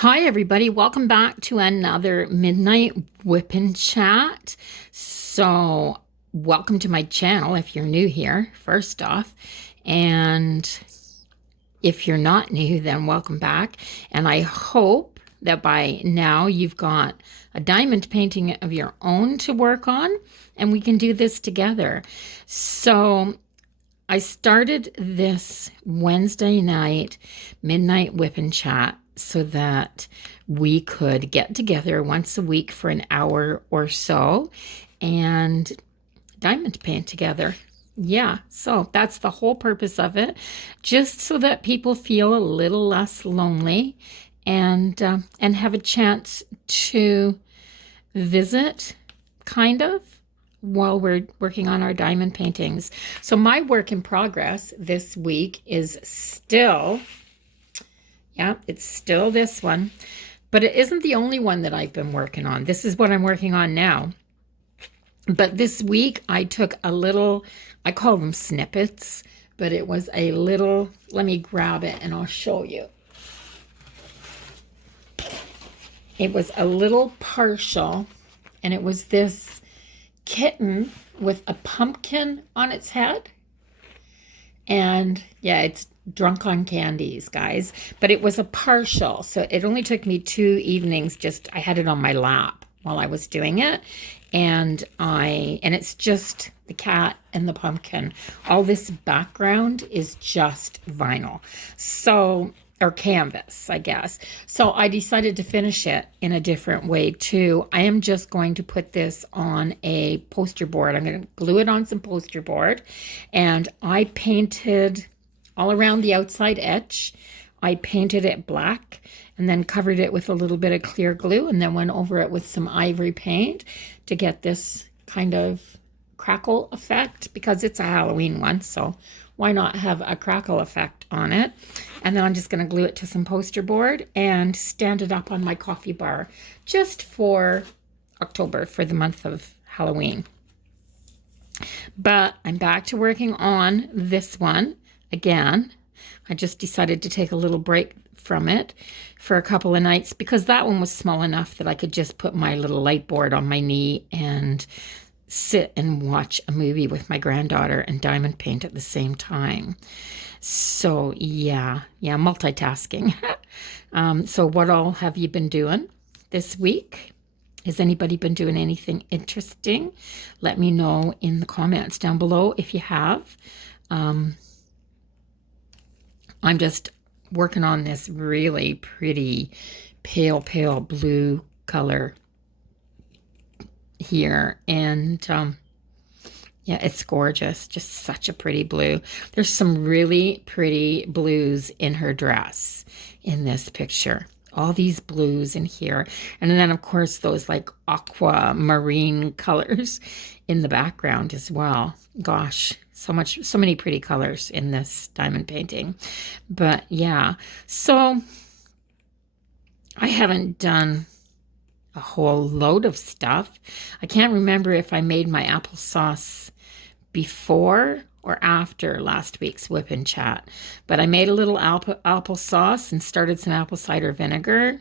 Hi, everybody. Welcome back to another Midnight Whip and Chat. Welcome to my channel if you're new here, first off. And if you're not new, then welcome back. And I hope that by now you've got a diamond painting of your own to work on, and we can do this together. So, I started this Wednesday night Midnight Whip and Chat so that we could get together once a week for an hour or so and diamond paint together. Yeah, so that's the whole purpose of it, just so that people feel a little less lonely and have a chance to visit, kind of, while we're working on our diamond paintings. So my work in progress this week is still, it's still this one, but it isn't the only one that I've been working on. This is what I'm working on now. But this week I took a little, I call them snippets, but it was a little, let me grab it and I'll show you. It was a little partial, and it was this kitten with a pumpkin on its head. And yeah, it's drunk on candies, guys, but it was a partial, so it only took me 2 evenings. I had it on my lap while I was doing it, and it's just the cat and the pumpkin. All this background is just vinyl, or canvas, I guess. So I decided to finish it in a different way too. I am just going to put this on a poster board. I'm going to glue it on some poster board, and I painted all around the outside edge. I painted it black and then covered it with a little bit of clear glue, and then went over it with some ivory paint to get this kind of crackle effect, because it's a Halloween one, so why not have a crackle effect on it? And then I'm just going to glue it to some poster board and stand it up on my coffee bar just for October, for the month of Halloween. But I'm back to working on this one again. I just decided to take a little break from it for a couple of nights, because that one was small enough that I could just put my little light board on my knee and sit and watch a movie with my granddaughter and diamond paint at the same time. So yeah, multitasking. So what all have you been doing this week? Has anybody been doing anything interesting? Let me know in the comments down below if you have. I'm just working on this really pretty pale blue color here, and yeah, it's gorgeous. Just such a pretty blue. There's some really pretty blues in her dress in this picture. All these blues in here, and then of course those like aquamarine colors in the background as well. Gosh, so many pretty colors in this diamond painting. But yeah, so I haven't done a whole load of stuff. I can't remember if I made my applesauce before or after last week's Whip and Chat, but I made a little applesauce and started some apple cider vinegar.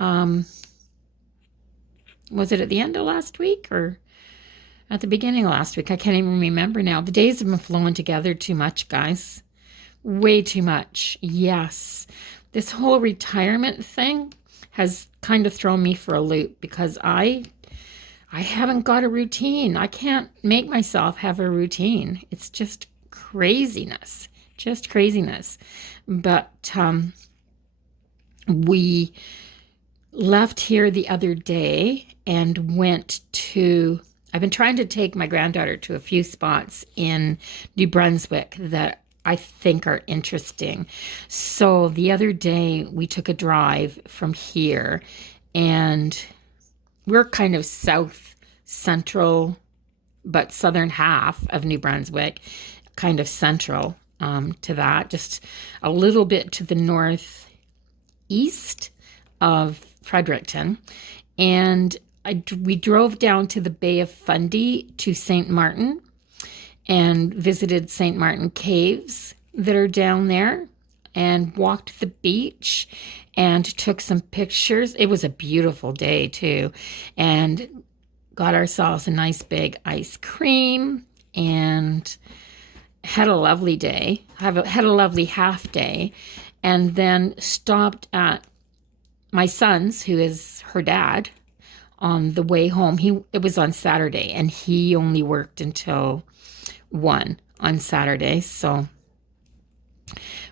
Was it at the end of last week or at the beginning of last week? I can't even remember now. The days have been flowing together too much, guys. Way too much. Yes. This whole retirement thing has kind of thrown me for a loop, because I haven't got a routine. I can't make myself have a routine. It's just craziness. But we left here the other day and I've been trying to take my granddaughter to a few spots in New Brunswick that I think are interesting. So the other day we took a drive from here, and we're kind of south central, but southern half of New Brunswick, kind of central to that, just a little bit to the northeast of Fredericton. And we drove down to the Bay of Fundy to St. Martin and visited St. Martin Caves that are down there, and walked the beach and took some pictures. It was a beautiful day too, and got ourselves a nice big ice cream and had a lovely day. Had a lovely half day, and then stopped at my son's, who is her dad, on the way home. It was on Saturday, and he only worked until 1 on Saturday, so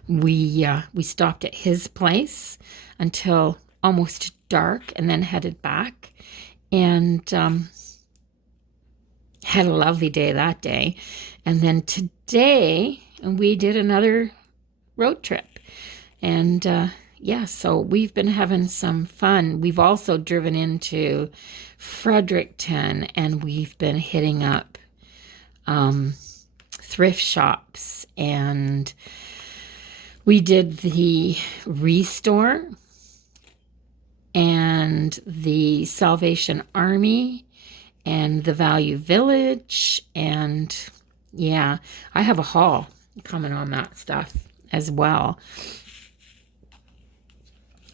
we stopped at his place until almost dark, and then headed back, and had a lovely day that day. And then today we did another road trip, and yeah, so we've been having some fun. We've also driven into Fredericton, and we've been hitting up thrift shops, and we did the Restore and the Salvation Army and the Value Village, and yeah, I have a haul coming on that stuff as well,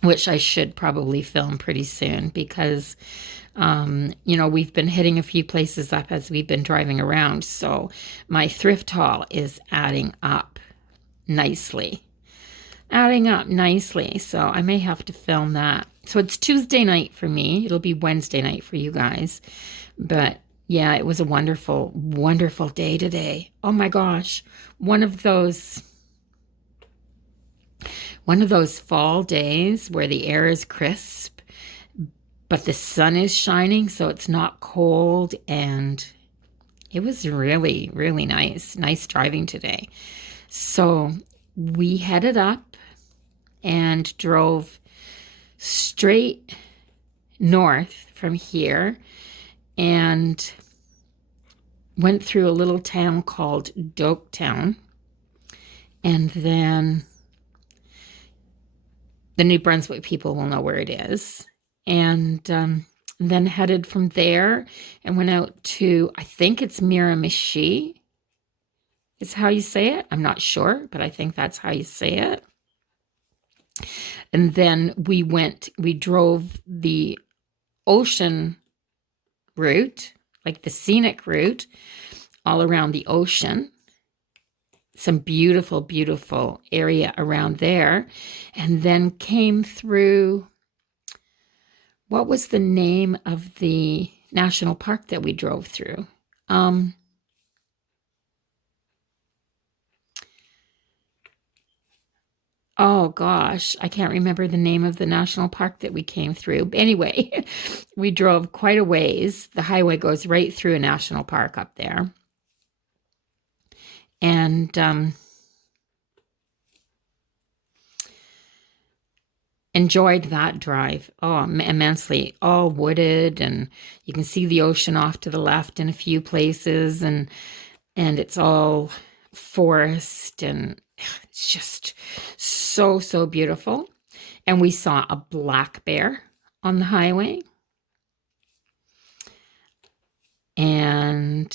which I should probably film pretty soon, because we've been hitting a few places up as we've been driving around, so my thrift haul is adding up nicely. So I may have to film that. So it's Tuesday night for me. It'll be Wednesday night for you guys. But yeah, it was a wonderful, wonderful day today. Oh my gosh. One of those fall days where the air is crisp, but the sun is shining, so it's not cold, and it was really, really nice. Nice driving today. So we headed up and drove straight north from here and went through a little town called Doketown, and then the New Brunswick people will know where it is, and then headed from there and went out to, I think it's Miramichi is how you say it. I'm not sure, but I think that's how you say it. And then we drove the ocean route, like the scenic route, all around the ocean. Some beautiful, beautiful area around there. And then came through, what was the name of the national park that we drove through? Oh gosh, I can't remember the name of the national park that we came through. But anyway, we drove quite a ways. The highway goes right through a national park up there. And enjoyed that drive. Oh, immensely. All wooded, and you can see the ocean off to the left in a few places, and it's all forest, and it's just so, so beautiful. And we saw a black bear on the highway. And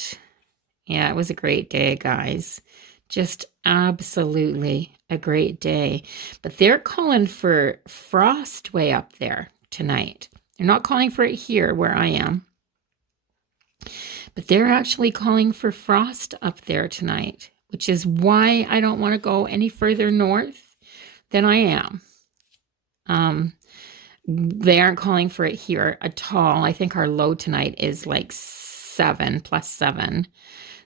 yeah, it was a great day, guys. Just absolutely a great day. But they're calling for frost way up there tonight. They're not calling for it here where I am, but they're actually calling for frost up there tonight, which is why I don't want to go any further north than I am. They aren't calling for it here at all. I think our low tonight is like 7 plus 7.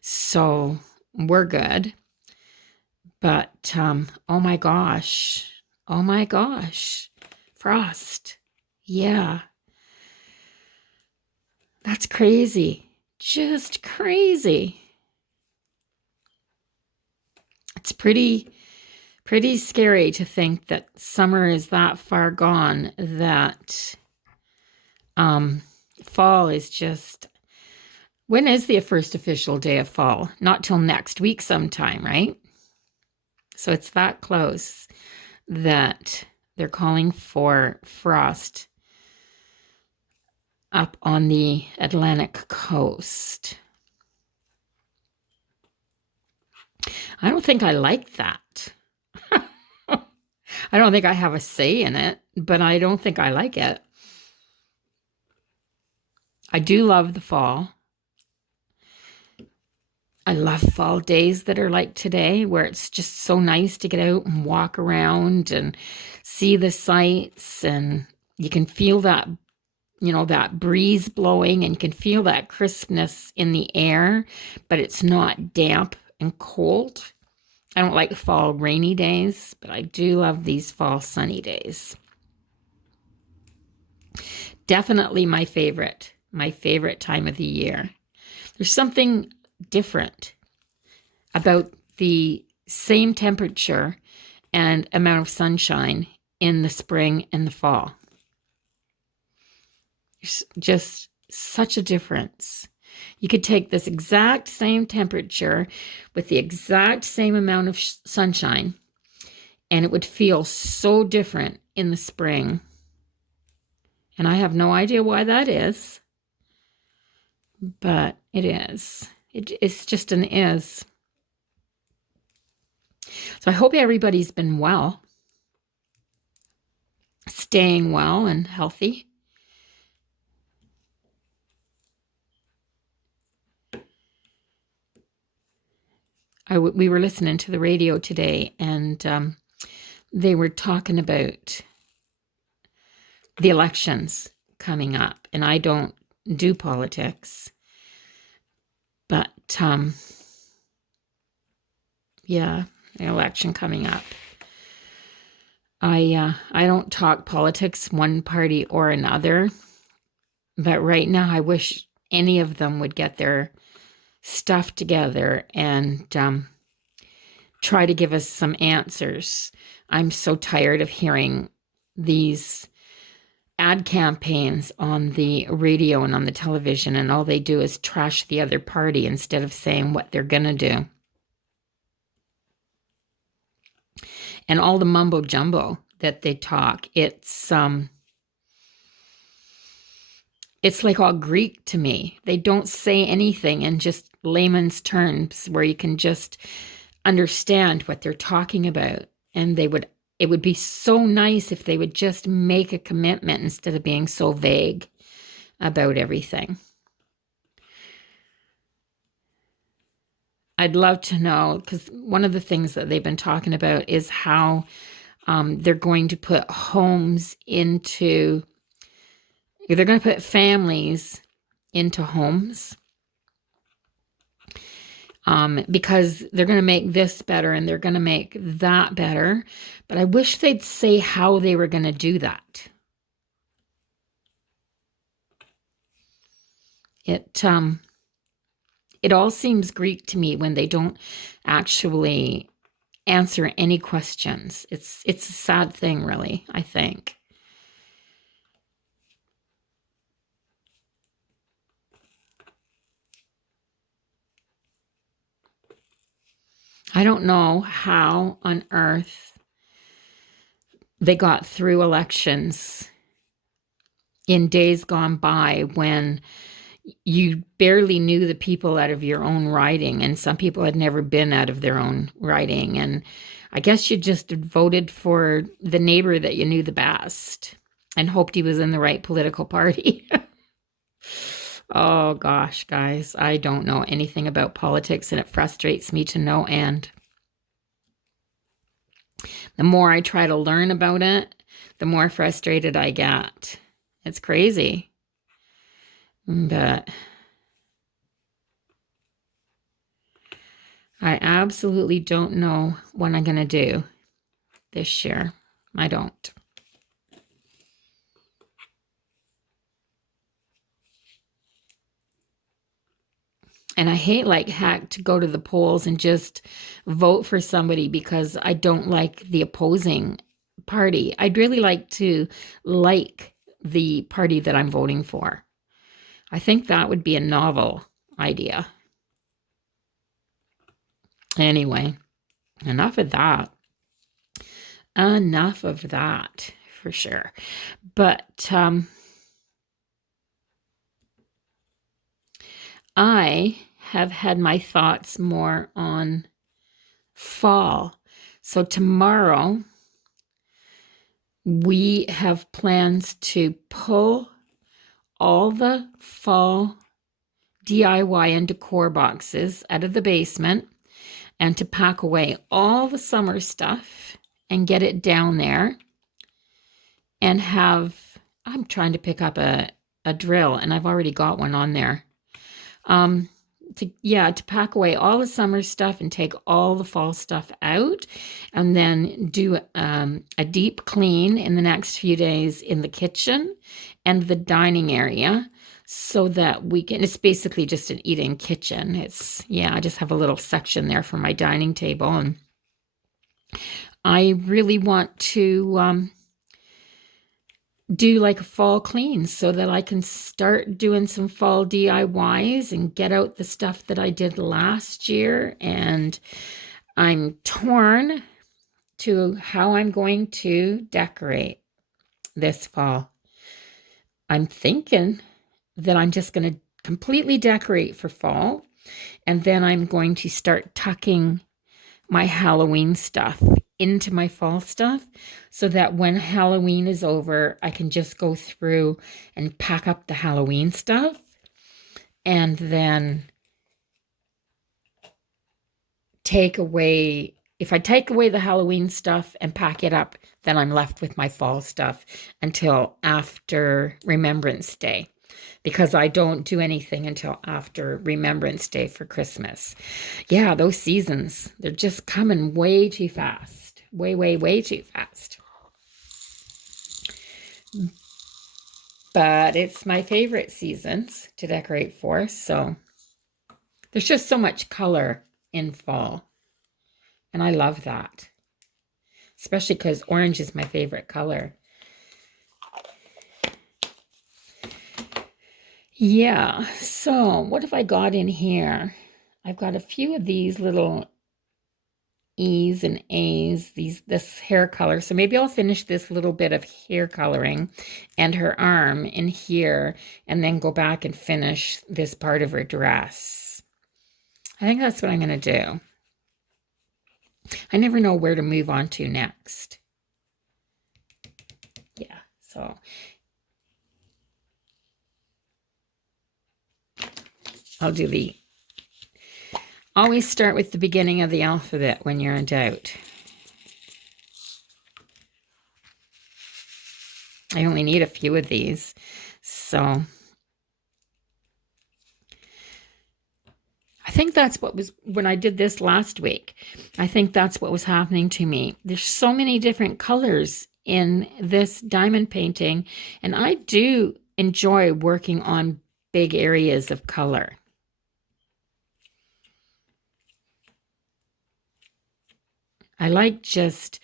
So we're good. But oh my gosh. Frost. Yeah. That's crazy. Just crazy. It's pretty scary to think that summer is that far gone, that fall is just... When is the first official day of fall? Not till next week sometime, right? So it's that close that they're calling for frost up on the Atlantic coast. I don't think I like that. I I don't think I have a say in it, but I don't think I like it. I do love the fall. I love fall days that are like today, where it's just so nice to get out and walk around and see the sights, and you can feel that, that breeze blowing, and you can feel that crispness in the air, but it's not damp and cold. I don't like fall rainy days, but I do love these fall sunny days. Definitely my favorite time of the year. There's something different about the same temperature and amount of sunshine in the spring and the fall. There's just such a difference. You could take this exact same temperature with the exact same amount of sunshine, and it would feel so different in the spring. And I have no idea why that is, but it is. It's just an is. So I hope everybody's been well, staying well and healthy. We were listening to the radio today, and they were talking about the elections coming up. And I don't do politics, but yeah, the election coming up. I don't talk politics, one party or another, but right now I wish any of them would get their stuff together and try to give us some answers. I'm so tired of hearing these ad campaigns on the radio and on the television, and all they do is trash the other party instead of saying what they're going to do. And all the mumbo jumbo that they talk, it's like all Greek to me. They don't say anything in just layman's terms where you can just understand what they're talking about. And it would be so nice if they would just make a commitment instead of being so vague about everything. I'd love to know, because one of the things that they've been talking about is how they're going to put homes into, they're going to put families into homes, because they're going to make this better and they're going to make that better. But I wish they'd say how they were going to do that. It all seems Greek to me when they don't actually answer any questions. It's a sad thing, really, I think. I don't know how on earth they got through elections in days gone by when you barely knew the people out of your own riding, and some people had never been out of their own riding. And I guess you just voted for the neighbor that you knew the best and hoped he was in the right political party. Oh gosh, guys, I don't know anything about politics, and it frustrates me to no end. The more I try to learn about it, the more frustrated I get. It's crazy. But I absolutely don't know what I'm going to do this year. I don't. And I hate like heck to go to the polls and just vote for somebody because I don't like the opposing party. I'd really like to like the party that I'm voting for. I think that would be a novel idea. Anyway, enough of that. Enough of that, for sure. But I have had my thoughts more on fall. So tomorrow we have plans to pull all the fall DIY and decor boxes out of the basement and to pack away all the summer stuff and get it down there and have, I'm trying to pick up a drill and I've already got one on there. To pack away all the summer stuff and take all the fall stuff out and then do a deep clean in the next few days in the kitchen and the dining area so that we can, it's basically just an eating kitchen. I just have a little section there for my dining table, and I really want to do like a fall clean so that I can start doing some fall DIYs and get out the stuff that I did last year. And I'm torn to how I'm going to decorate this fall. I'm thinking that I'm just going to completely decorate for fall, and then I'm going to start tucking my Halloween stuff into my fall stuff so that when Halloween is over, I can just go through and pack up the Halloween stuff and then if I take away the Halloween stuff and pack it up, then I'm left with my fall stuff until after Remembrance Day, because I don't do anything until after Remembrance Day for Christmas. Yeah, those seasons, they're just coming way too fast. Way, way, way too fast. But it's my favorite seasons to decorate for, so there's just so much color in fall. And I love that, especially because orange is my favorite color. Yeah, so what have I got in here? I've got a few of these little E's and A's, this hair color. So maybe I'll finish this little bit of hair coloring and her arm in here and then go back and finish this part of her dress. I think that's what I'm going to do. I never know where to move on to next. Yeah, so I'll do always start with the beginning of the alphabet when you're in doubt. I only need a few of these, so I think that's what was, when I did this last week, I think that's what was happening to me. There's so many different colors in this diamond painting, and I do enjoy working on big areas of color. I like just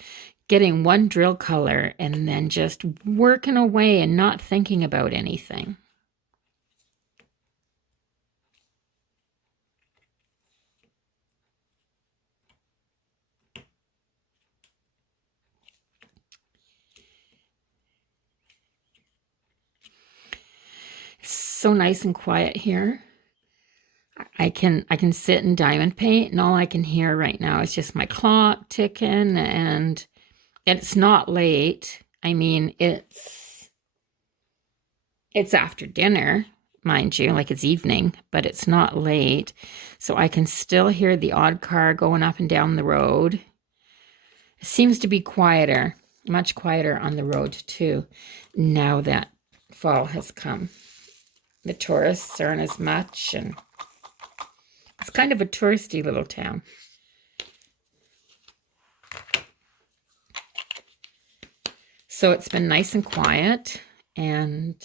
getting one drill color and then just working away and not thinking about anything. It's so nice and quiet here. I can sit and diamond paint, and all I can hear right now is just my clock ticking, and it's not late. I mean, it's after dinner, mind you, like it's evening, but it's not late. So I can still hear the odd car going up and down the road. It seems to be quieter, much quieter on the road too, now that fall has come. The tourists aren't as much, and it's kind of a touristy little town. So it's been nice and quiet, and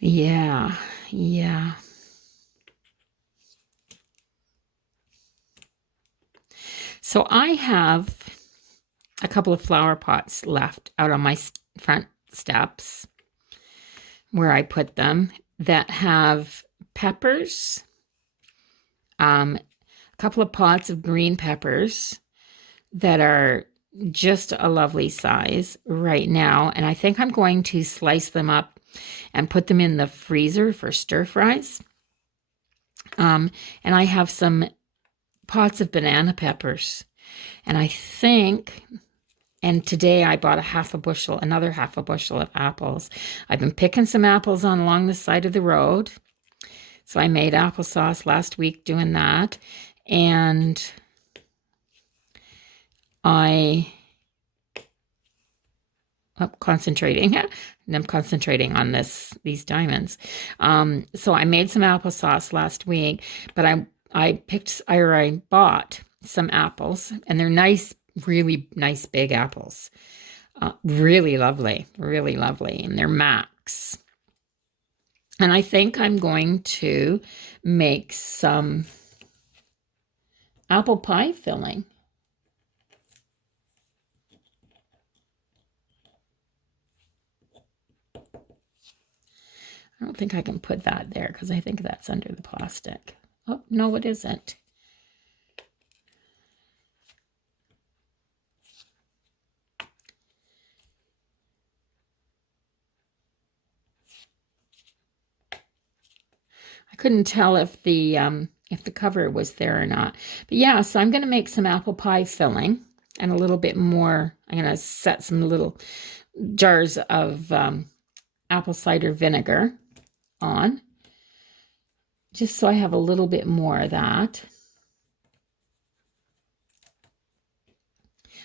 yeah. So I have a couple of flower pots left out on my front steps where I put them that have peppers, a couple of pots of green peppers that are just a lovely size right now. And I think I'm going to slice them up and put them in the freezer for stir fries. And I have some pots of banana peppers. And I think, and today I bought another half a bushel of apples. I've been picking some apples on along the side of the road. So I made applesauce last week doing that. And I'm concentrating on these diamonds. So I made some applesauce last week, but I bought some apples, and they're nice, really nice big apples. Really lovely, and they're Max. And I think I'm going to make some apple pie filling. I don't think I can put that there because I think that's under the plastic. Oh, no, it isn't. I couldn't tell if the cover was there or not. But yeah, so I'm going to make some apple pie filling and a little bit more. I'm going to set some little jars of apple cider vinegar on, just so I have a little bit more of that.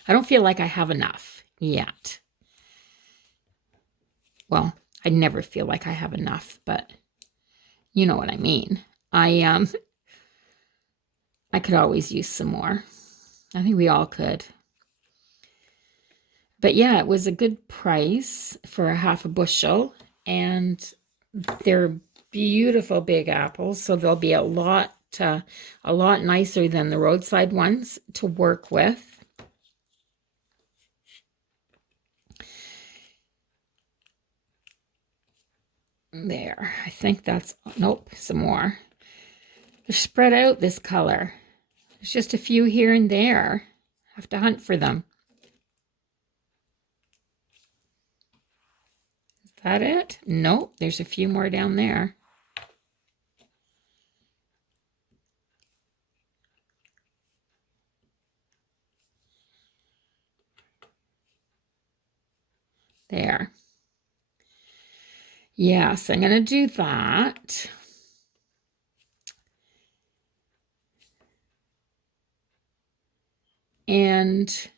I don't feel like I have enough yet. Well, I never feel like I have enough, but you know what I mean. I could always use some more. I think we all could. But yeah, it was a good price for a half a bushel, and they're beautiful big apples, so they'll be a lot nicer than the roadside ones to work with. There, I think that's, nope, some more. They're spread out this color. There's just a few here and there. Have to hunt for them. Is that it? Nope, there's a few more down there. There. Yes, I'm going to do that. And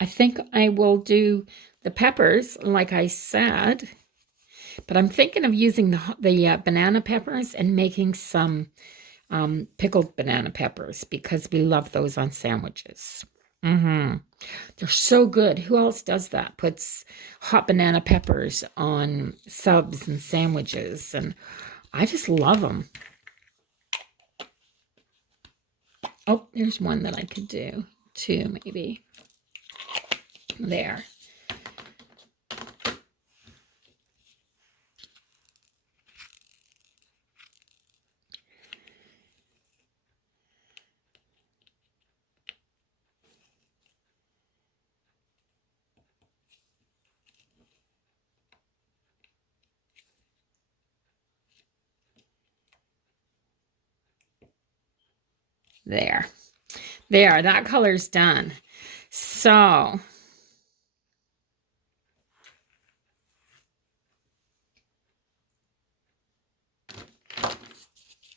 I think I will do the peppers, like I said, but I'm thinking of using the banana peppers and making some pickled banana peppers because we love those on sandwiches. They're so good. Who else does that? Puts hot banana peppers on subs and sandwiches, and I just love them. Oh, there's one that I could do too, maybe. There. There. There, that color's done. So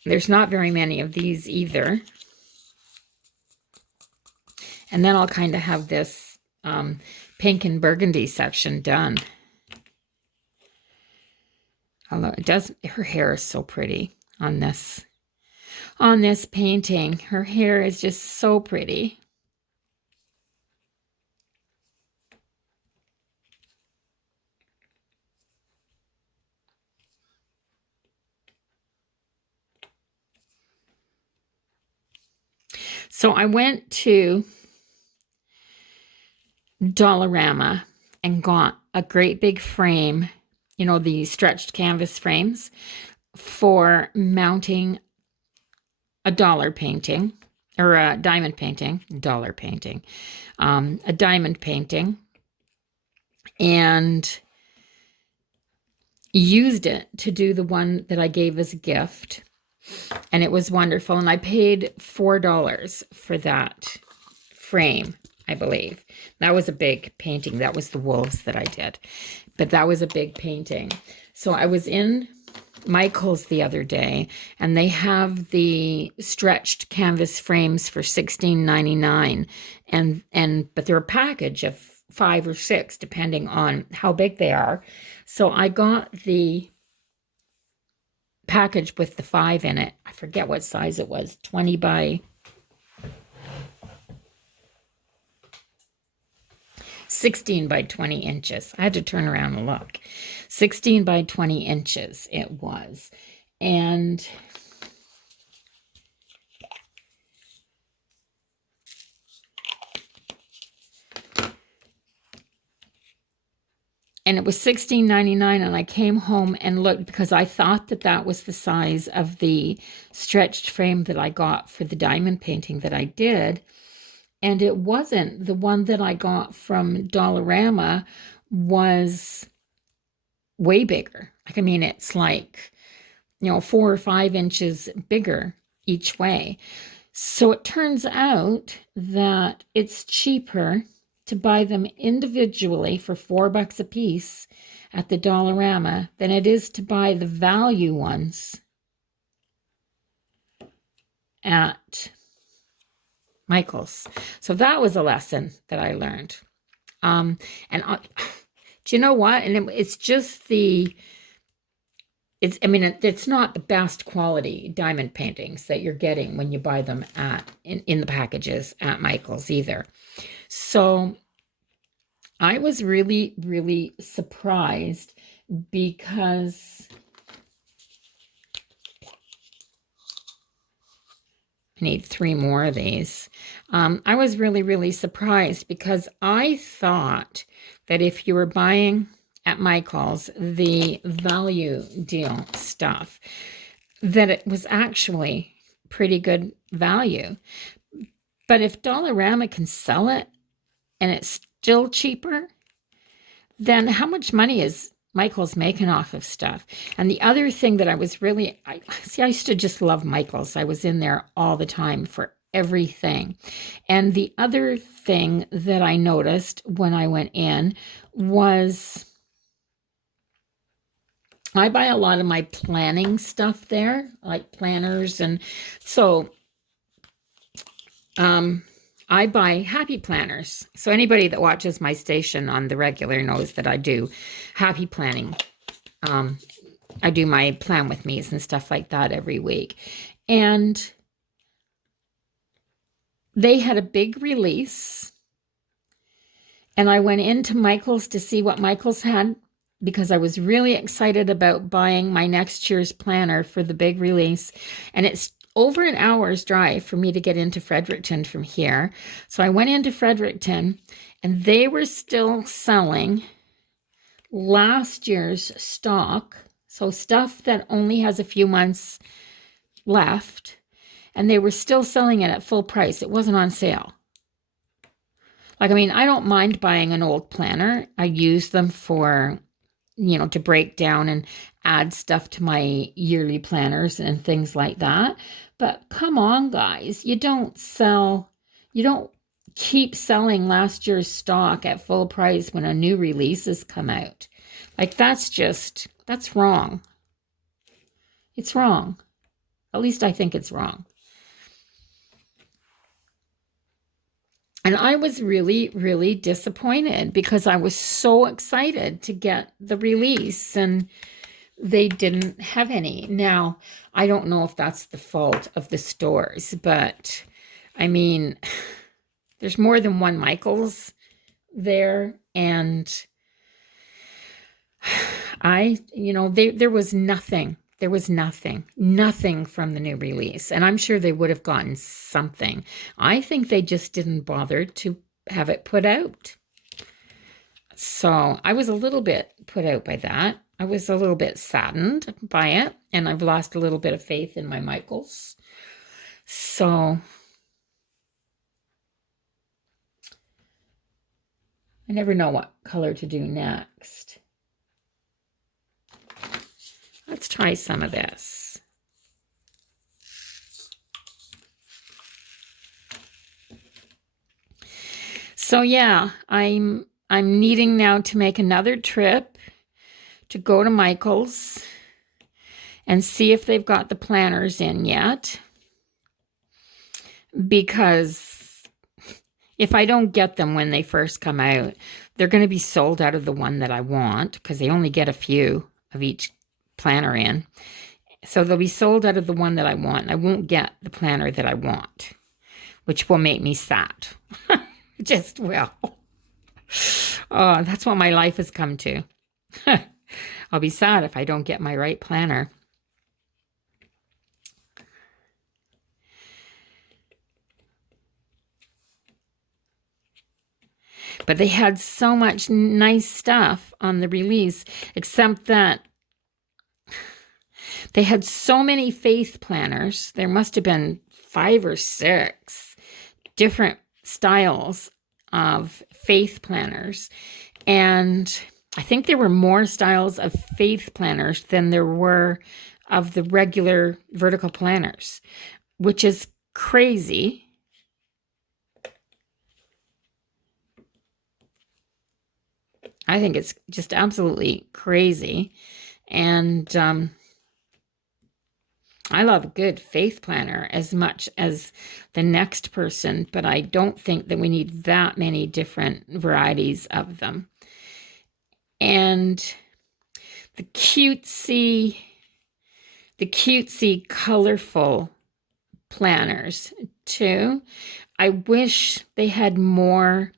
there's not very many of these either. And then I'll kind of have this pink and burgundy section done. Although it does, her hair is so pretty on this painting. Her hair is just so pretty. So I went to Dollarama and got a great big frame, you know, the stretched canvas frames for mounting a dollar painting, or a diamond painting, dollar painting, a diamond painting, and used it to do the one that I gave as a gift. And it was wonderful. And I paid $4 for that frame, I believe. That was a big painting. That was the wolves that I did. But that was a big painting. So I was in Michael's the other day, and they have the stretched canvas frames for $16.99, but they're a package of 5 or 6 depending on how big they are. So I got the package with the 5 in it. I forget what size it was, 20 by 16 by 20 inches. I had to turn around and look. 16 by 20 inches it was. And it was $16.99, and I came home and looked because I thought that that was the size of the stretched frame that I got for the diamond painting that I did. And it wasn't. The one that I got from Dollarama was way bigger. Like, I mean, it's like, 4 or 5 inches bigger each way. So it turns out that it's cheaper to buy them individually for $4 a piece at the Dollarama than it is to buy the value ones at Michael's. So that was a lesson that I learned. Do you know what? And it's just it's not the best quality diamond paintings that you're getting when you buy them in the packages at Michael's either. So I was really, really surprised because I need 3 more of these. I was really, really surprised because I thought that if you were buying at Michael's the value deal stuff, that it was actually pretty good value. But if Dollarama can sell it and it's still cheaper, then how much money is Michael's making off of stuff? And the other thing that I used to just love Michael's. I was in there all the time for everything. And the other thing that I noticed when I went in was I buy a lot of my planning stuff there, like planners. And so I buy happy planners. So anybody that watches my station on the regular knows that I do happy planning. I do my plan with me's and stuff like that every week. And they had a big release. And I went into Michael's to see what Michael's had because I was really excited about buying my next year's planner for the big release. And it's over an hour's drive for me to get into Fredericton from here. So I went into Fredericton, and they were still selling last year's stock. So stuff that only has a few months left, and they were still selling it at full price. It wasn't on sale. Like, I mean, I don't mind buying an old planner. I use them for, to break down and add stuff to my yearly planners and things like that. But come on, guys, you don't keep selling last year's stock at full price when a new release has come out. Like, that's wrong. It's wrong. At least I think it's wrong. And I was really, really disappointed because I was so excited to get the release, and they didn't have any. Now, I don't know if that's the fault of the stores, but I mean, there's more than one Michael's there, and there was nothing. There was nothing from the new release. And I'm sure they would have gotten something. I think they just didn't bother to have it put out. So I was a little bit put out by that. I was a little bit saddened by it. And I've lost a little bit of faith in my Michaels. So I never know what color to do next. Let's try some of this. So yeah, I'm needing now to make another trip to go to Michael's and see if they've got the planners in yet. Because if I don't get them when they first come out, they're going to be sold out of the one that I want, because they only get a few of each planner in. So they'll be sold out of the one that I want, and I won't get the planner that I want, which will make me sad. Just will. Oh, that's what my life has come to. I'll be sad if I don't get my right planner. But they had so much nice stuff on the release, except that they had so many faith planners. There must have been 5 or 6 different styles of faith planners. And I think there were more styles of faith planners than there were of the regular vertical planners, which is crazy. I think it's just absolutely crazy. And I love a good faith planner as much as the next person, but I don't think that we need that many different varieties of them. And the cutesy, colorful planners too. I wish they had more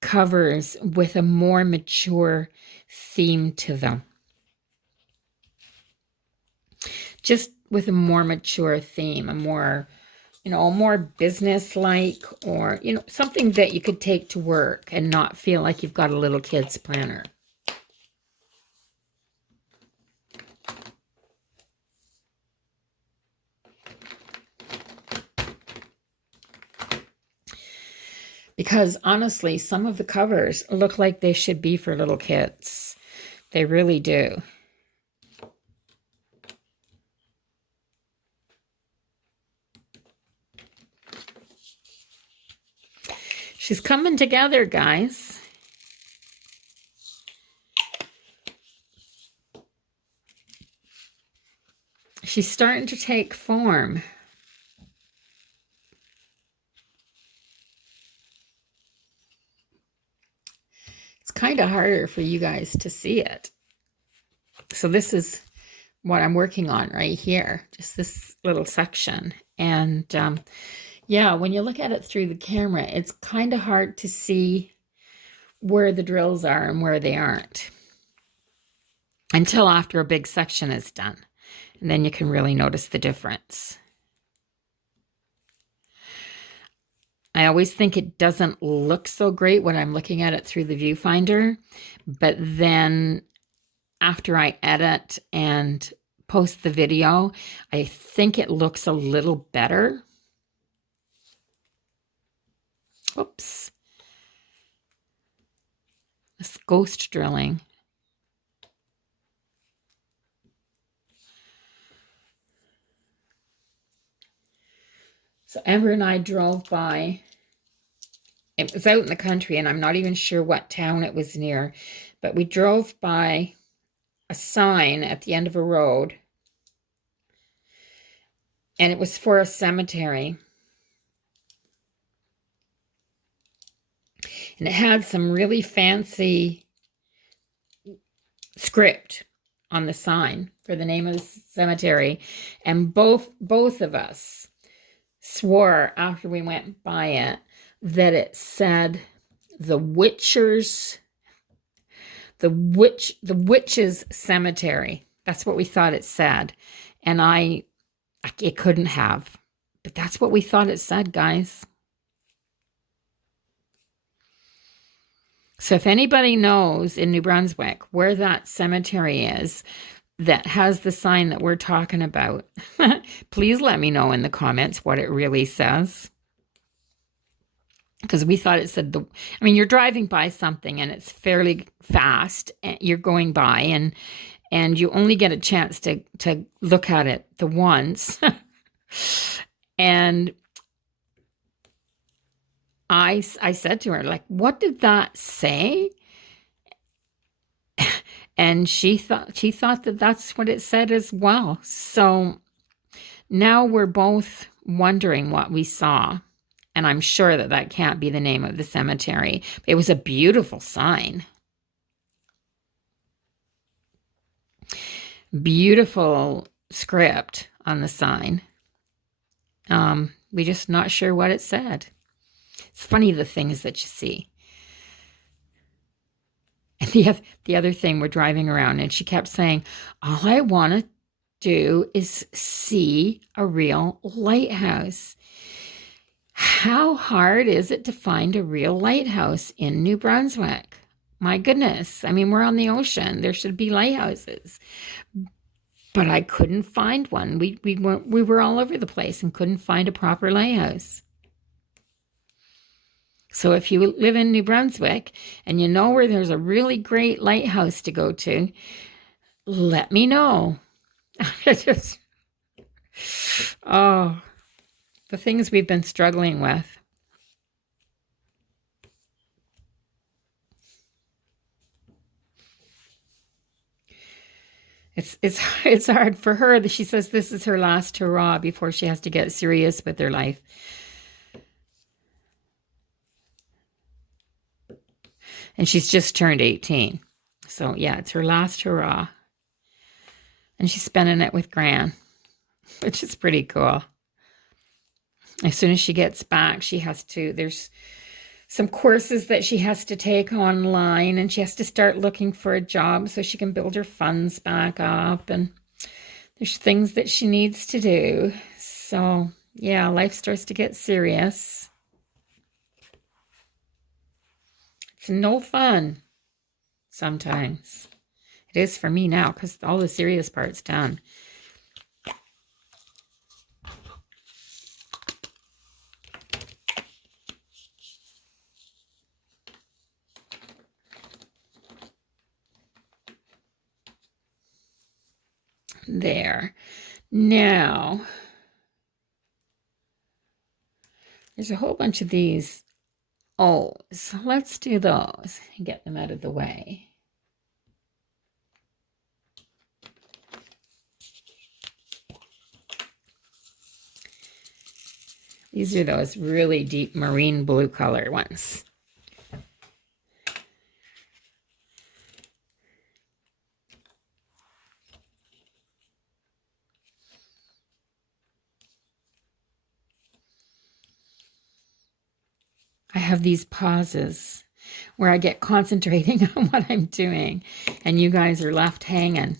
covers with a more mature theme to them. Just with a more mature theme, a more, more business-like, or, something that you could take to work and not feel like you've got a little kid's planner. Because honestly, some of the covers look like they should be for little kids. They really do. She's coming together, guys. She's starting to take form. It's kind of harder for you guys to see it. So this is what I'm working on right here, just this little section. And yeah, when you look at it through the camera, it's kind of hard to see where the drills are and where they aren't until after a big section is done. And then you can really notice the difference. I always think it doesn't look so great when I'm looking at it through the viewfinder, but then after I edit and post the video, I think it looks a little better. Oops. This ghost drilling. So Amber and I drove by. It was out in the country, and I'm not even sure what town it was near, but we drove by a sign at the end of a road, and it was for a cemetery. And it had some really fancy script on the sign for the name of the cemetery. And both of us swore after we went by it that it said the witches cemetery. That's what we thought it said. And it couldn't have, but that's what we thought it said, guys. So if anybody knows in New Brunswick where that cemetery is that has the sign that we're talking about, please let me know in the comments what it really says. because we thought it said I mean, you're driving by something and it's fairly fast and you're going by and you only get a chance to look at it the once. And I said to her, like, what did that say? And she thought that that's what it said as well. So now we're both wondering what we saw. And I'm sure that that can't be the name of the cemetery. It was a beautiful sign. Beautiful script on the sign. We just not sure what it said. It's funny the things that you see. And the other thing, we're driving around and she kept saying, all I want to do is see a real lighthouse. How hard is it to find a real lighthouse in New Brunswick? My goodness. I mean, we're on the ocean. There should be lighthouses. But I couldn't find one. We were all over the place and couldn't find a proper lighthouse. So if you live in New Brunswick and you know where there's a really great lighthouse to go to, let me know. Oh, the things we've been struggling with. It's hard for her that she says this is her last hurrah before she has to get serious with her life. And she's just turned 18. So yeah, it's her last hurrah. And she's spending it with Gran, which is pretty cool. As soon as she gets back, there's some courses that she has to take online, and she has to start looking for a job so she can build her funds back up. And there's things that she needs to do. So yeah, life starts to get serious. It's no fun sometimes. It is for me now because all the serious part's done. There. Now, there's a whole bunch of these O's. Let's do those and get them out of the way. These are those really deep marine blue color ones. I have these pauses where I get concentrating on what I'm doing, and you guys are left hanging.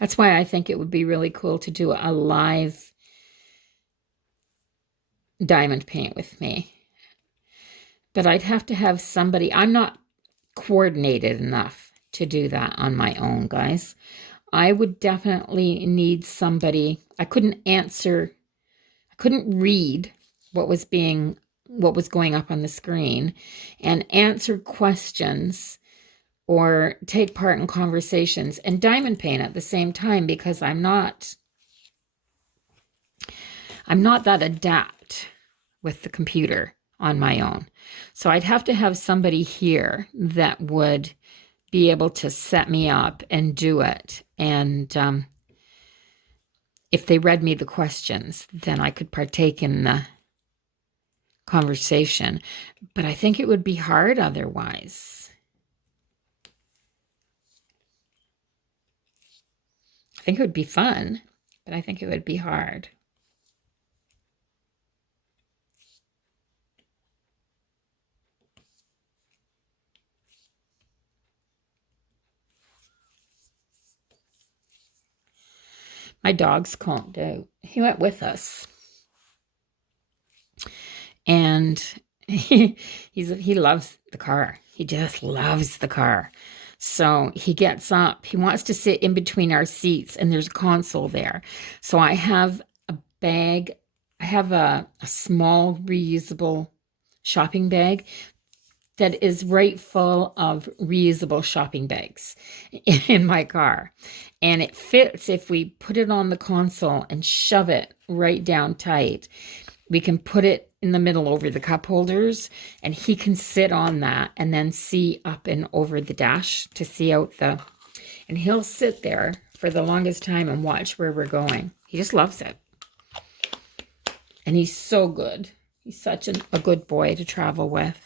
That's why I think it would be really cool to do a live diamond paint with me. But I'd have to have somebody. I'm not coordinated enough to do that on my own, guys. I would definitely need somebody. I couldn't read what was going up on the screen and answer questions or take part in conversations and diamond paint at the same time, because I'm not that adept with the computer on my own. So I'd have to have somebody here that would be able to set me up and do it. And if they read me the questions, then I could partake in the conversation. But I think it would be hard otherwise. I think it would be fun, but I think it would be hard. My dog's calmed out. He went with us. And he loves the car. He just loves the car. So he gets up. He wants to sit in between our seats, and there's a console there. So I have a bag. I have a small reusable shopping bag that is right full of reusable shopping bags in my car. And it fits if we put it on the console and shove it right down tight. We can put it in the middle over the cup holders, and he can sit on that and then see up and over the dash to see out the, and he'll sit there for the longest time and watch where we're going. He just loves it. And he's so good. He's such a good boy to travel with.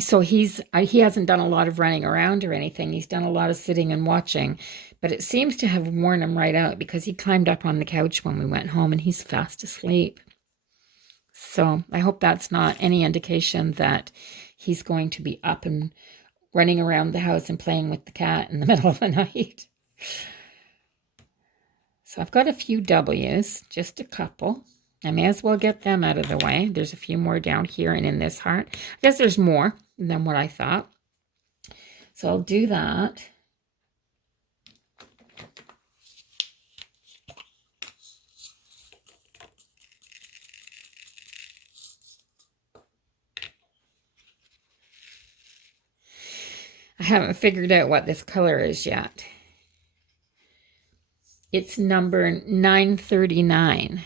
So he hasn't done a lot of running around or anything. He's done a lot of sitting and watching, but it seems to have worn him right out because he climbed up on the couch when we went home and he's fast asleep. So I hope that's not any indication that he's going to be up and running around the house and playing with the cat in the middle of the night. So I've got a few W's, just a couple. I may as well get them out of the way. There's a few more down here and in this heart. I guess there's more than what I thought. So I'll do that. I haven't figured out what this color is yet. It's number 939.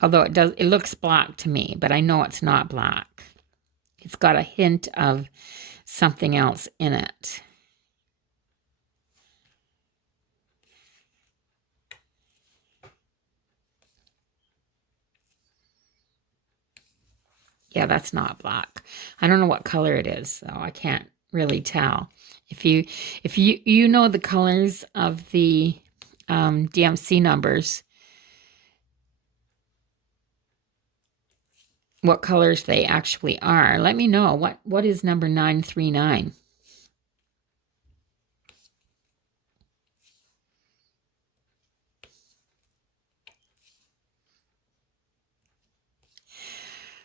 Although it looks black to me, but I know it's not black. It's got a hint of something else in it. Yeah, that's not black. I don't know what color it is, though. I can't really tell. If you know the colors of the DMC numbers, what colors they actually are, let me know. What is number 939?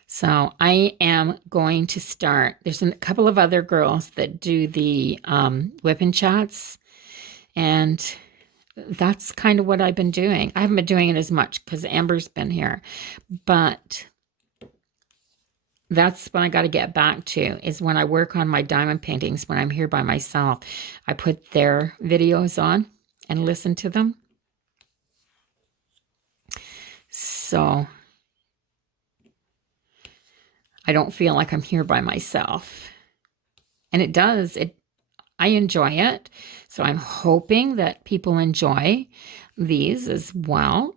So I am going to start. There's a couple of other girls that do the WIP and chats, and that's kind of what I've been doing. I haven't been doing it as much because Amber's been here, but that's what I got to get back to, is when I work on my diamond paintings, when I'm here by myself, I put their videos on and listen to them. So I don't feel like I'm here by myself. And I enjoy it. So I'm hoping that people enjoy these as well.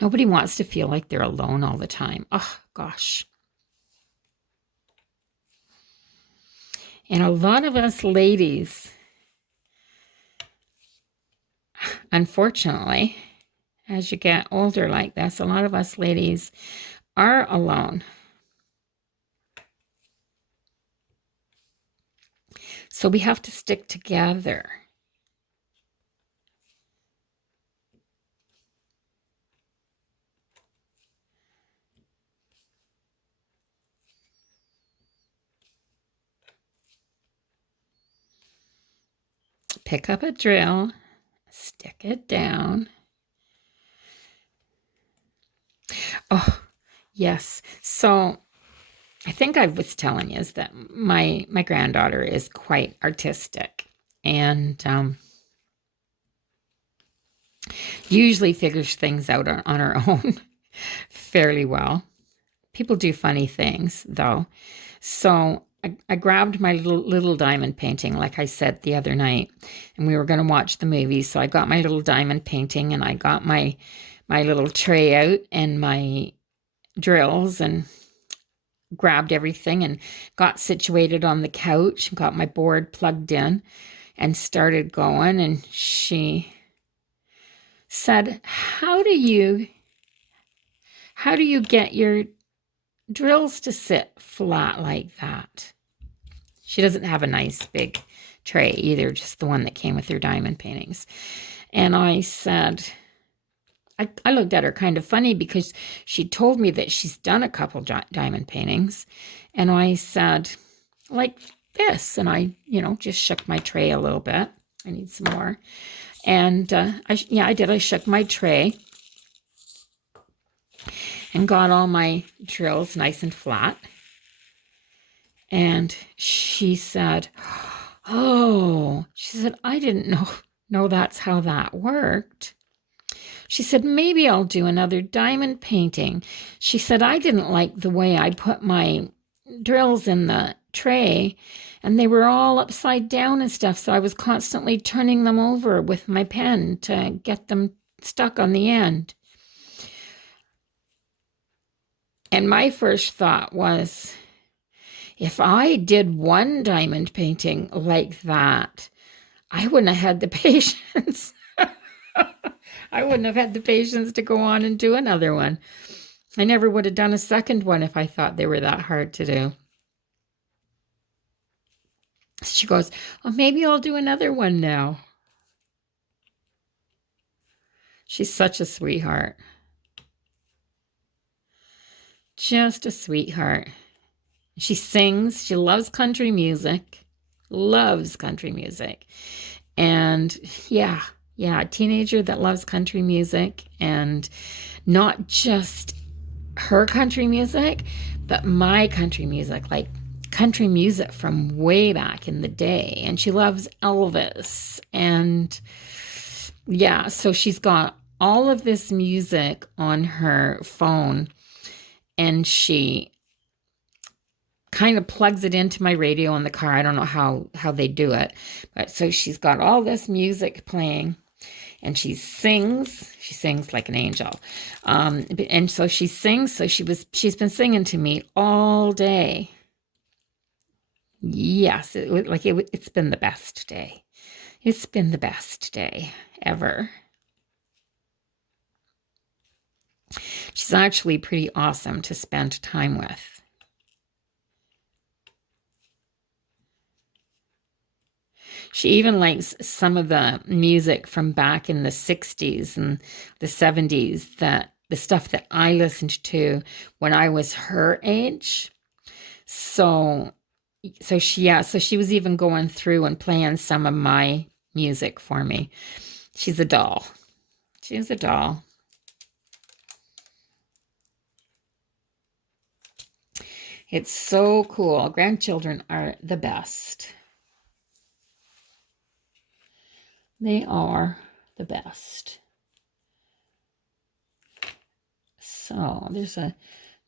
Nobody wants to feel like they're alone all the time. Oh, gosh. And a lot of us ladies, unfortunately, as you get older like this, a lot of us ladies are alone. So we have to stick together. Pick up a drill, stick it down. Oh, yes. So I think I was telling you is that my granddaughter is quite artistic and usually figures things out on her own fairly well. People do funny things, though. So I grabbed my little diamond painting, like I said the other night, and we were going to watch the movie. So I got my little diamond painting, and I got my little tray out and my drills, and grabbed everything and got situated on the couch, got my board plugged in, and started going. And she said, how do you get your drills to sit flat like that? She doesn't have a nice big tray either, just the one that came with her diamond paintings. And I said, I looked at her kind of funny because she told me that she's done a couple diamond paintings. And I said, like, this? And I, just shook my tray a little bit. I need some more. And I did. I shook my tray and got all my drills nice and flat. And she said, oh, she said, I didn't know that's how that worked. She said, maybe I'll do another diamond painting. She said, I didn't like the way I put my drills in the tray and they were all upside down and stuff. So I was constantly turning them over with my pen to get them stuck on the end. And my first thought was, if I did one diamond painting like that, I wouldn't have had the patience. I wouldn't have had the patience to go on and do another one. I never would have done a second one if I thought they were that hard to do. She goes, oh, maybe I'll do another one now. She's such a sweetheart. Just a sweetheart. She sings. She loves country music. Loves country music. And yeah, a teenager that loves country music, and not just her country music, but my country music, like country music from way back in the day. And she loves Elvis. And yeah, so she's got all of this music on her phone, and she kind of plugs it into my radio in the car. I don't know how they do it, but so she's got all this music playing, and she sings like an angel. And so she sings. So she's been singing to me all day. Yes, it's been the best day. It's been the best day ever. She's actually pretty awesome to spend time with. She even likes some of the music from back in the 60s and the 70s, the stuff that I listened to when I was her age. So she was even going through and playing some of my music for me. She's a doll. She's a doll. It's so cool. Grandchildren are the best. They are the best. So there's a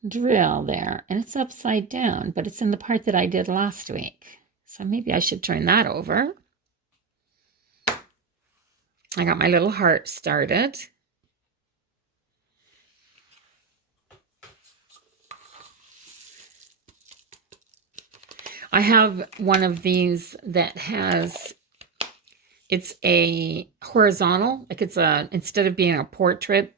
drill there, and it's upside down, but it's in the part that I did last week. So maybe I should turn that over. I got my little heart started. I have one of these that it's a horizontal, like instead of being a portrait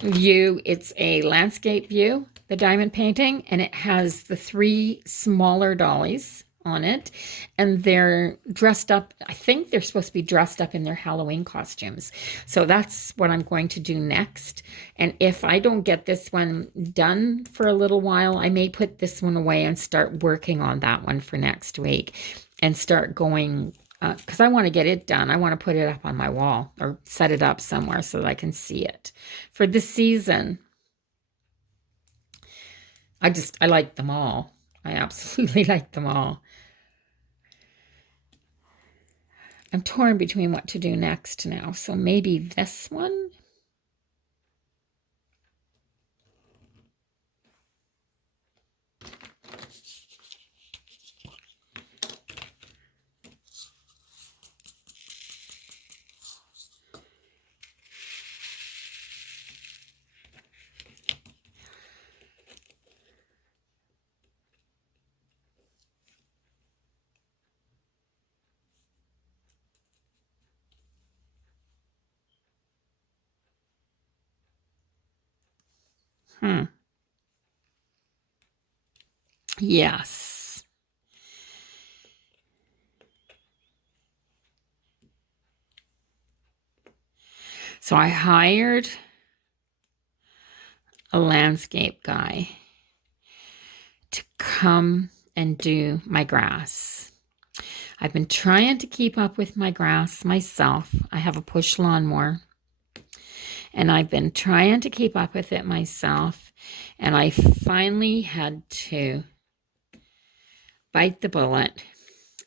view, it's a landscape view, the diamond painting, and it has the 3 smaller dollies on it, and they're dressed up. I think they're supposed to be dressed up in their Halloween costumes. So that's what I'm going to do next. And if I don't get this one done for a little while, I may put this one away and start working on that one for next week and start going, because I want to get it done. I want to put it up on my wall or set it up somewhere so that I can see it for this season. I like them all. I absolutely like them all. I'm torn between what to do next now. So maybe this one. Yes. So I hired a landscape guy to come and do my grass. I've been trying to keep up with my grass myself. I have a push lawnmower, and I've been trying to keep up with it myself, and I finally had to bite the bullet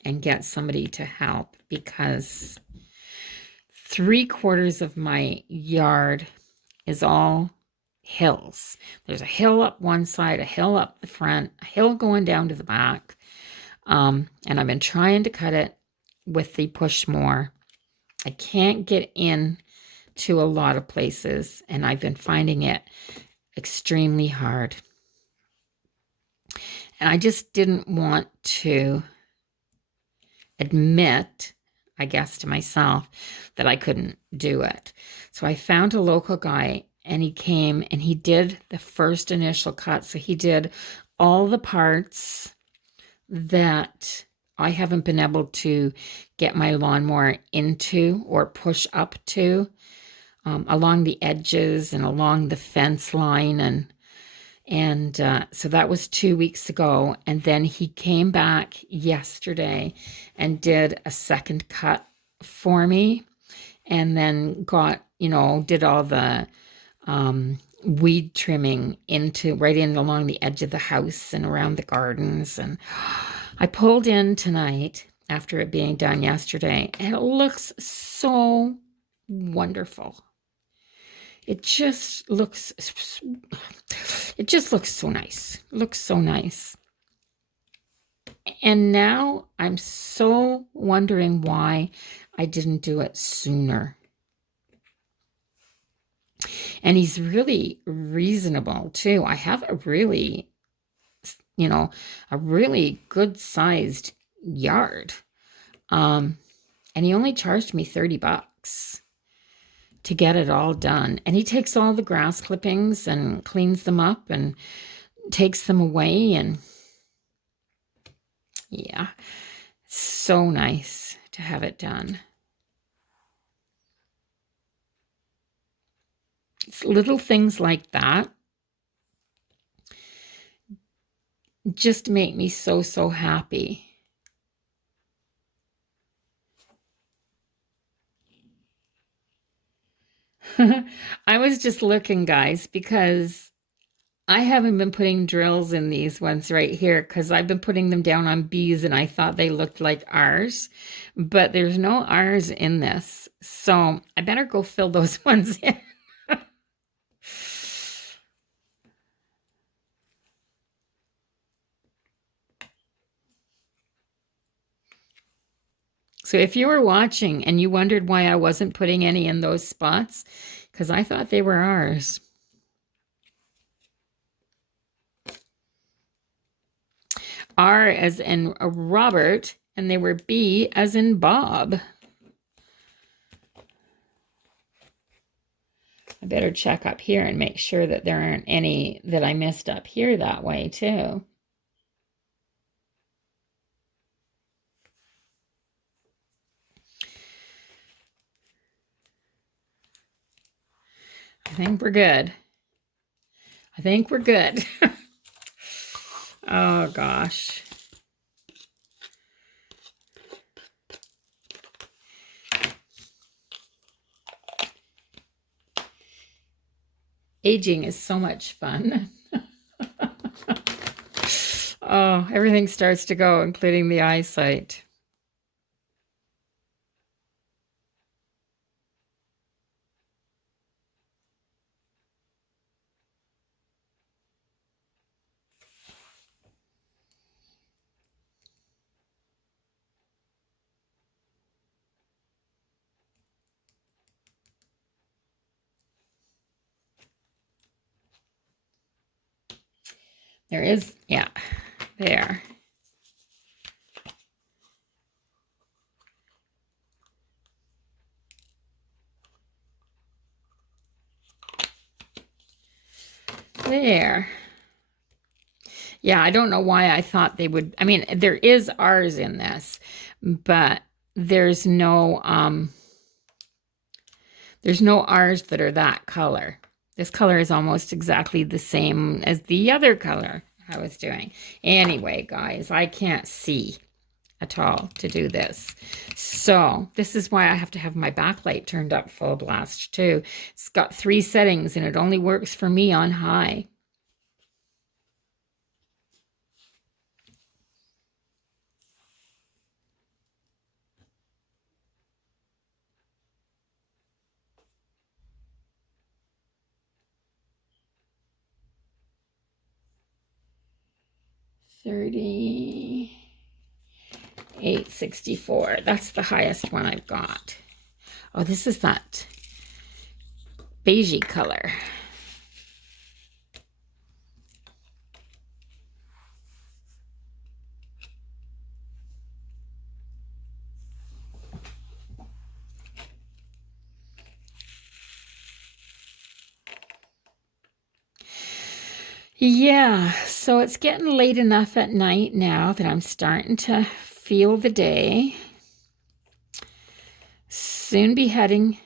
and get somebody to help, because 3/4 of my yard is all hills. There's a hill up one side, a hill up the front, a hill going down to the back. And I've been trying to cut it with the push mower. I can't get in to a lot of places, and I've been finding it extremely hard. And I just didn't want to admit, I guess, to myself that I couldn't do it. So I found a local guy, and he came and he did the first initial cut. So he did all the parts that I haven't been able to get my lawnmower into or push up to, along the edges and along the fence line. And so that was 2 weeks ago. And then he came back yesterday and did a second cut for me, and then got, did all the weed trimming right in along the edge of the house and around the gardens. And I pulled in tonight after it being done yesterday, and it looks so wonderful. It just looks so nice. Looks so nice. And now I'm so wondering why I didn't do it sooner. And he's really reasonable too. I have a really good sized yard. And he only charged me $30 to get it all done. And he takes all the grass clippings and cleans them up and takes them away. And yeah, so nice to have it done. It's little things like that just make me so, so happy. I was just looking, guys, because I haven't been putting drills in these ones right here, because I've been putting them down on bees and I thought they looked like ours, but there's no ours in this. So I better go fill those ones in. So if you were watching and you wondered why I wasn't putting any in those spots, because I thought they were ours. R as in Robert, and they were B as in Bob. I better check up here and make sure that there aren't any that I missed up here that way too. I think we're good. I think we're good. Oh gosh. Aging is so much fun. Oh, everything starts to go, including the eyesight. There is, yeah, there. There. Yeah, I don't know why I thought they would. I mean, there is ours in this, but there's no ours that are that color. This color is almost exactly the same as the other color. I was doing. Anyway, guys, I can't see at all to do this. So this is why I have to have my backlight turned up full blast too. It's got 3 settings and it only works for me on high. $38.64. That's the highest one I've got. Oh, this is that beigey color. Yeah, so it's getting late enough at night now that I'm starting to feel the day. Soon be heading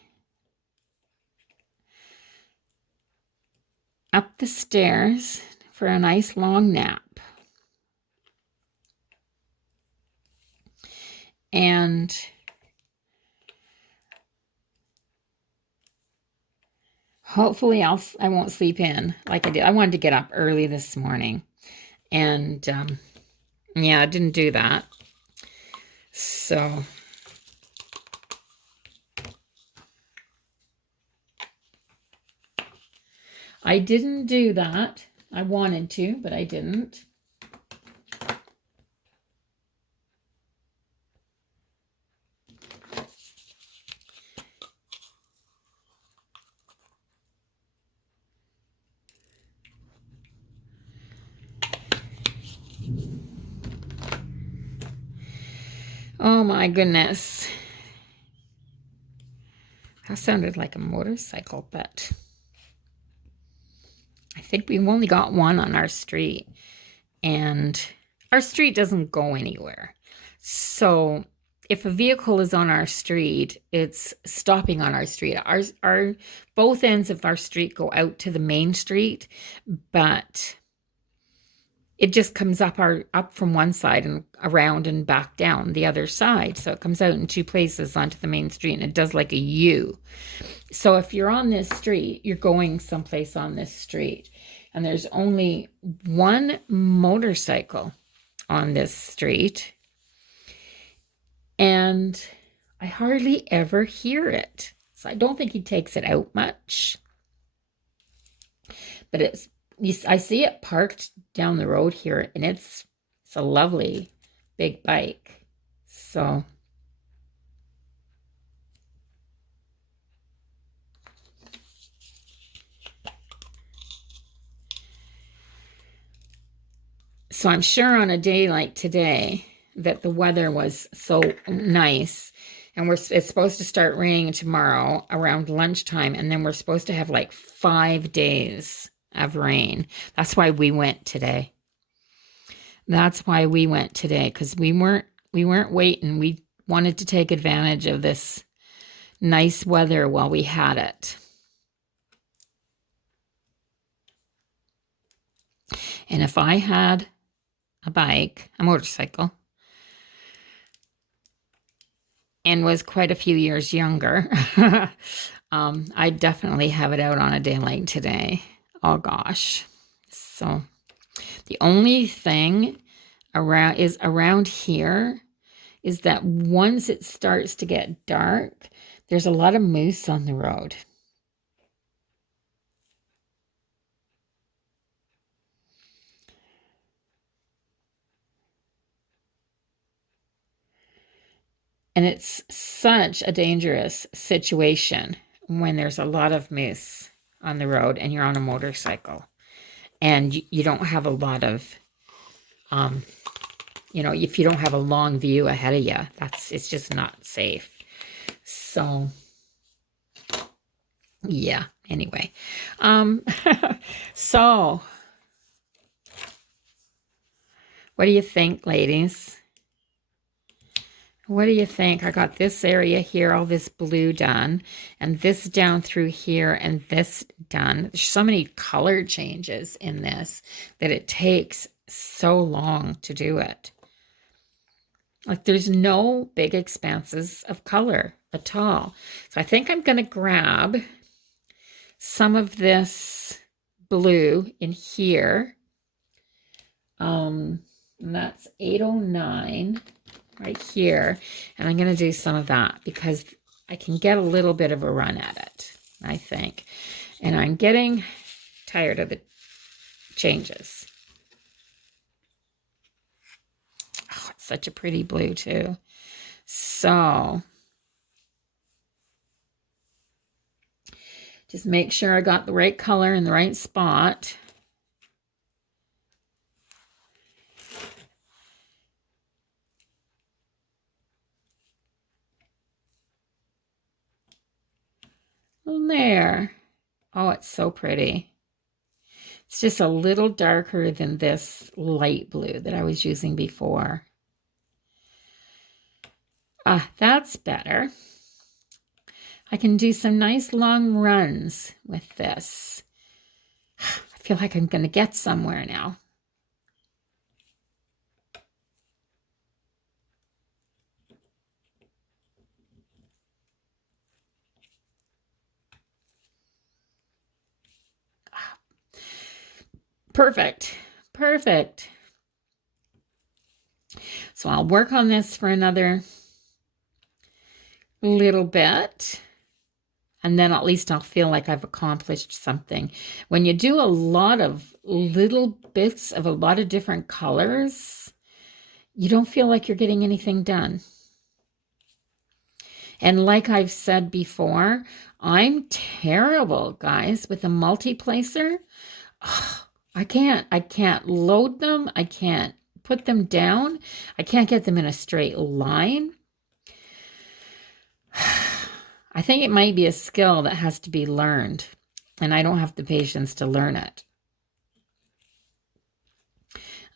up the stairs for a nice long nap. And hopefully I won't sleep in like I did. I wanted to get up early this morning. And yeah, I didn't do that. So I didn't do that. I wanted to, but I didn't. Oh my goodness. That sounded like a motorcycle, but I think we've only got one on our street. And our street doesn't go anywhere. So if a vehicle is on our street, it's stopping on our street. Our both ends of our street go out to the main street, but it just comes up from one side and around and back down the other side. So it comes out in 2 places onto the main street, and it does like a U. So if you're on this street, you're going someplace on this street, and there's only one motorcycle on this street, and I hardly ever hear it. So I don't think he takes it out much. But I see it parked down the road here, and it's a lovely big bike. So I'm sure on a day like today that the weather was so nice, and it's supposed to start raining tomorrow around lunchtime, and then we're supposed to have like 5 days of rain. That's why we went today. That's why we went today, because we weren't waiting. We wanted to take advantage of this nice weather while we had it. And if I had a motorcycle, and was quite a few years younger, I'd definitely have it out on a day like today. Oh gosh. So the only thing around here is that once it starts to get dark, there's a lot of moose on the road. And it's such a dangerous situation when there's a lot of moose on the road and you're on a motorcycle and you don't have a lot of, if you don't have a long view ahead of you, it's just not safe. So, yeah, anyway. So, what do you think, ladies? What do you think? I got this area here, all this blue done, and this down through here, and this done. There's so many color changes in this that it takes so long to do it. Like there's no big expanses of color at all. So I think I'm going to grab some of this blue in here. And that's 809 right here. And I'm going to do some of that because I can get a little bit of a run at it, I think. And I'm getting tired of the changes. Oh, it's such a pretty blue too. So just make sure I got the right color in the right spot. There. Oh, it's so pretty. It's just a little darker than this light blue that I was using before. Ah, that's better. I can do some nice long runs with this. I feel like I'm going to get somewhere now. Perfect. Perfect. So I'll work on this for another little bit. And then at least I'll feel like I've accomplished something. When you do a lot of little bits of a lot of different colors, you don't feel like you're getting anything done. And like I've said before, I'm terrible, guys, with a multi-placer. Oh, I can't load them. I can't put them down. I can't get them in a straight line. I think it might be a skill that has to be learned, and I don't have the patience to learn it.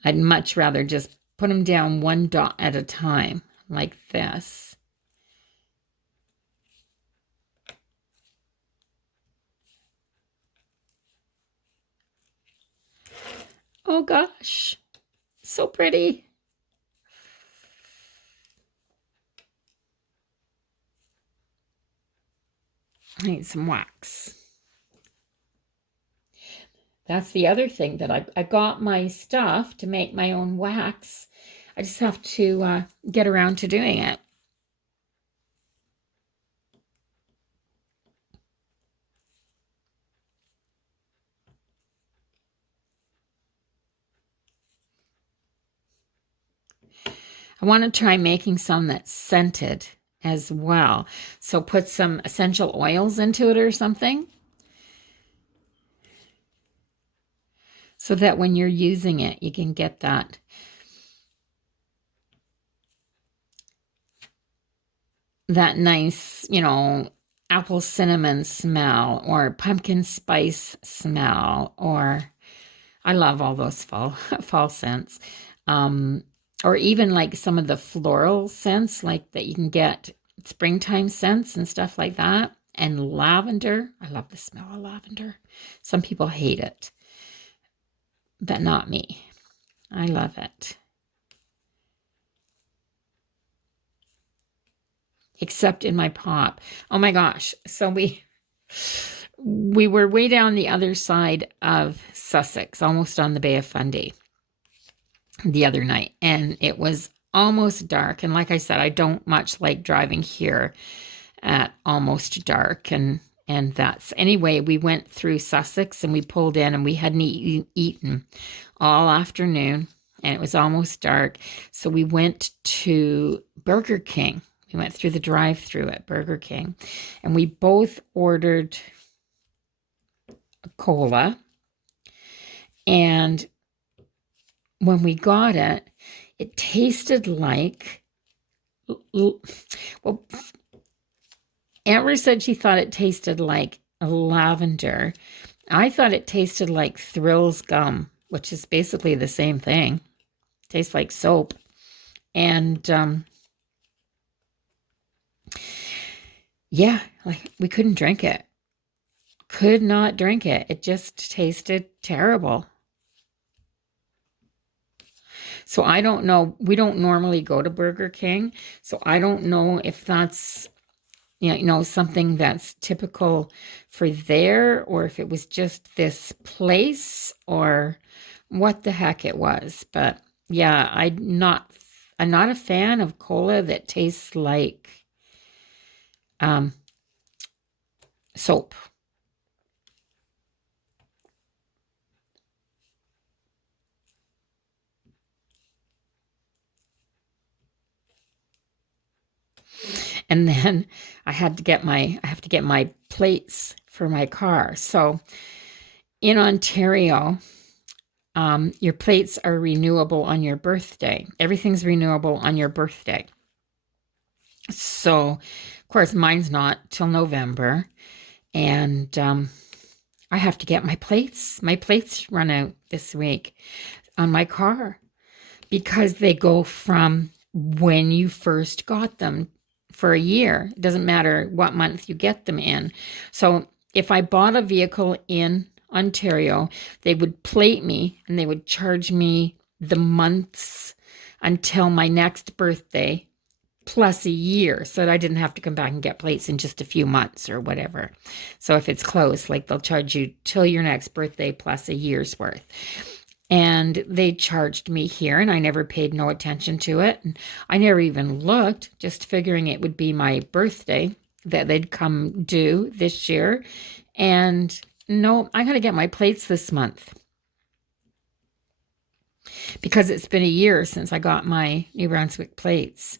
I'd much rather just put them down one dot at a time, like this. Oh gosh, so pretty. I need some wax. That's the other thing that I got my stuff to make my own wax. I just have to get around to doing it. I want to try making some that's scented as well. So put some essential oils into it or something, so that when you're using it, you can get that nice, apple cinnamon smell or pumpkin spice smell, or I love all those fall scents. Or even like some of the floral scents, like that you can get springtime scents and stuff like that. And lavender. I love the smell of lavender. Some people hate it, but not me. I love it. Except in my pop. Oh my gosh. So we were way down the other side of Sussex, almost on the Bay of Fundy the other night, and it was almost dark. And like I said, I don't much like driving here at almost dark, and that's anyway. We went through Sussex and we pulled in, and we hadn't eaten all afternoon, and it was almost dark. So we went to Burger King. We went through the drive-through at Burger King, and we both ordered a cola. And when we got it, it tasted like, well, Amber said she thought it tasted like lavender. I thought it tasted like Thrills gum, which is basically the same thing. Tastes like soap. And yeah, like we couldn't drink it. Could not drink it. It just tasted terrible. So I don't know. We don't normally go to Burger King. So I don't know if that's, something that's typical for there, or if it was just this place, or what the heck it was. But yeah, I'm not a fan of cola that tastes like um, soap. And then I have to get my plates for my car. So in Ontario, your plates are renewable on your birthday. Everything's renewable on your birthday. So, of course, mine's not till November, and I have to get my plates. My plates run out this week on my car because they go from when you first got them for a year. It doesn't matter what month you get them in. So if I bought a vehicle in Ontario, they would plate me and they would charge me the months until my next birthday plus a year so that I didn't have to come back and get plates in just a few months or whatever. So if it's close, like they'll charge you till your next birthday plus a year's worth. And they charged me here, and I never paid no attention to it. And I never even looked, just figuring it would be my birthday that they'd come due this year. And no, I got to get my plates this month because it's been a year since I got my New Brunswick plates.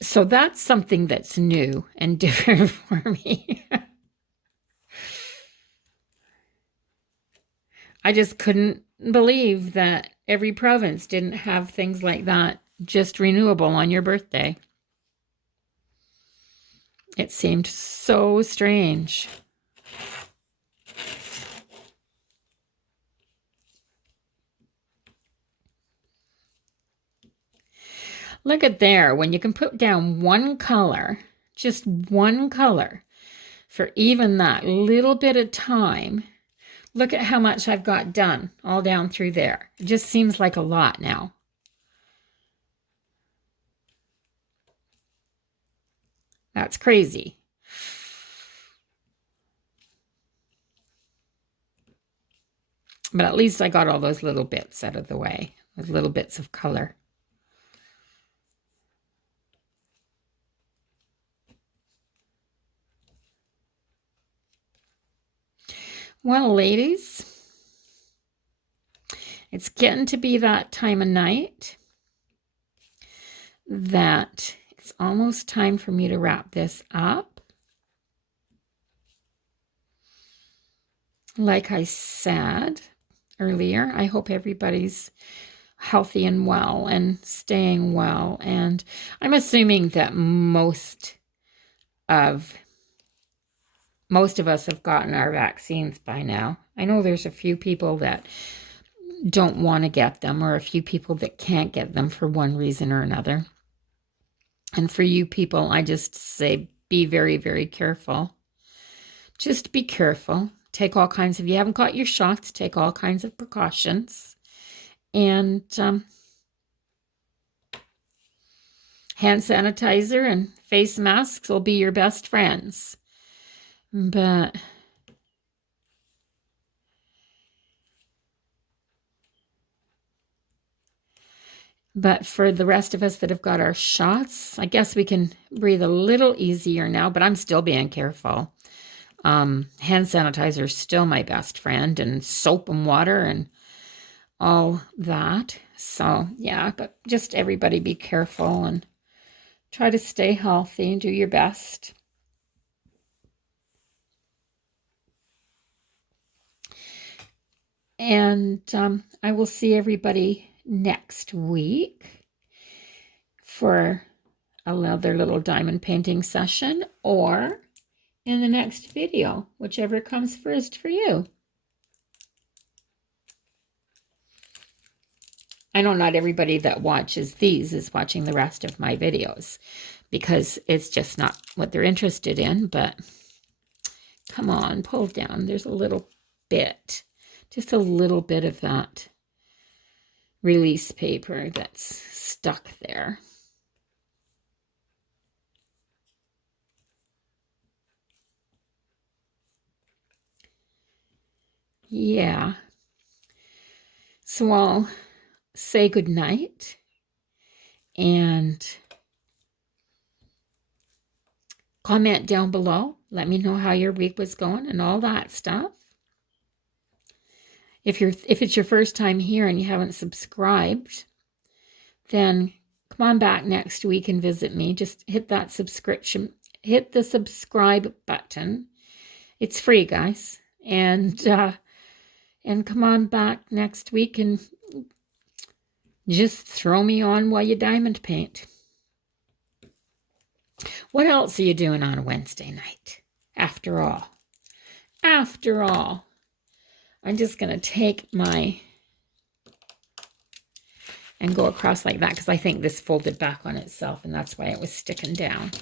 So that's something that's new and different for me. I just couldn't believe that every province didn't have things like that just renewable on your birthday. It seemed so strange. Look at there, when you can put down one color, just one color, for even that little bit of time. Look at how much I've got done all down through there. It just seems like a lot now. That's crazy. But at least I got all those little bits out of the way, those little bits of color. Well, ladies, it's getting to be that time of night that it's almost time for me to wrap this up. Like I said earlier, I hope everybody's healthy and well and staying well. And I'm assuming that most of us have gotten our vaccines by now. I know there's a few people that don't want to get them, or a few people that can't get them for one reason or another. And for you people, I just say be very, very careful. Just be careful. Take all kinds of, if you haven't got your shots, take all kinds of precautions. And hand sanitizer and face masks will be your best friends. But for the rest of us that have got our shots, I guess we can breathe a little easier now, but I'm still being careful. Hand sanitizer is still my best friend, and soap and water and all that. So yeah, but just everybody be careful and try to stay healthy and do your best. And I will see everybody next week for another little diamond painting session, or in the next video, whichever comes first for you. I know not everybody that watches these is watching the rest of my videos because it's just not what they're interested in, but come on, pull down. There's a little bit, just a little bit of that release paper that's stuck there. Yeah. So I'll say good night and comment down below. Let me know how your week was going and all that stuff. If it's your first time here and you haven't subscribed, then come on back next week and visit me. Just hit that subscription, hit the subscribe button. It's free, guys. And come on back next week and just throw me on while you diamond paint. What else are you doing on a Wednesday night? After all, I'm just going to take and go across like that because I think this folded back on itself and that's why it was sticking down.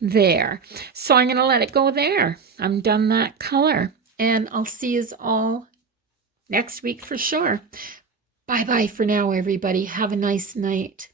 There. So I'm going to let it go there. I'm done that color. And I'll see you all next week for sure. Bye-bye for now, everybody. Have a nice night.